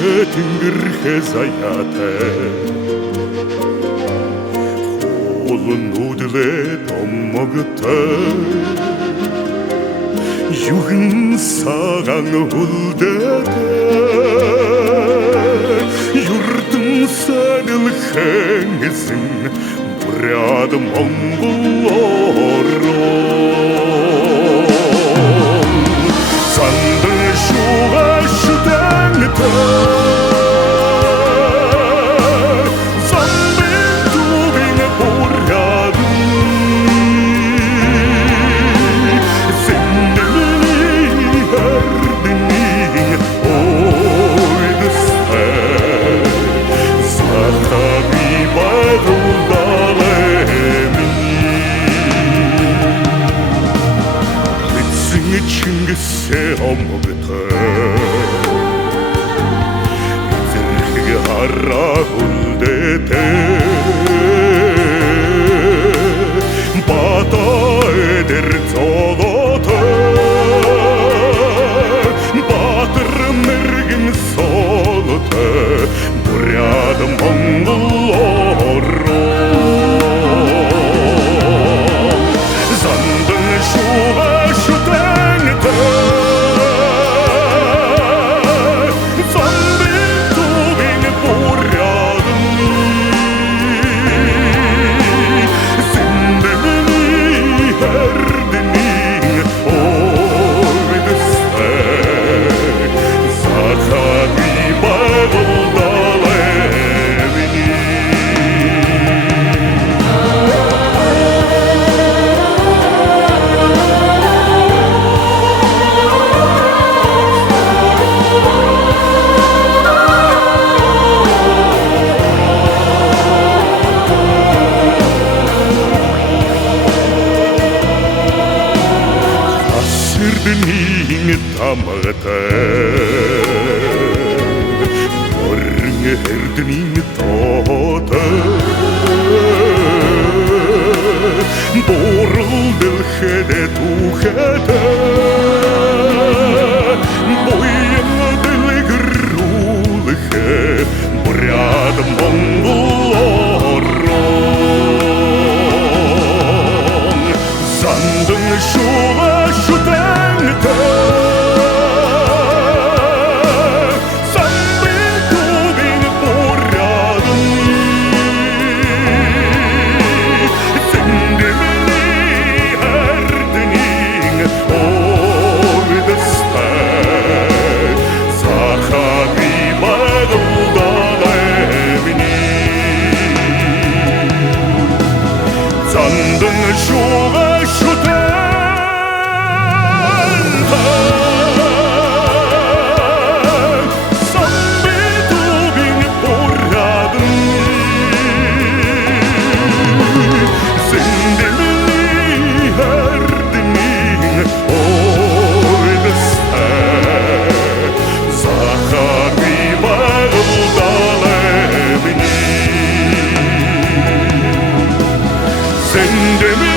тэнгэр хязаяатай нүүдлээ томогтой югэн саган үлдээтэй юрдэн садилхэн эзэн бүряд Монгол орон сандан шуга шүтэнтэй Чингисээ омогтой зэрхэг хараа хүлдээтэй бата эдэр золотой батар мэргэн солотой бүряд Монгол орон зандан шуга тамгатай мөрөн эрдэнийн тоотой борол дэлхэдэ түүхэтэй буян дэлгэрүүлэхэ бүряд Монгол орон зандан шуга шүтэнтэй шуга шүтэнтэй самбитубин бурядын зэндэмний харднин ойдастай захари багылдалэмни зэндэмний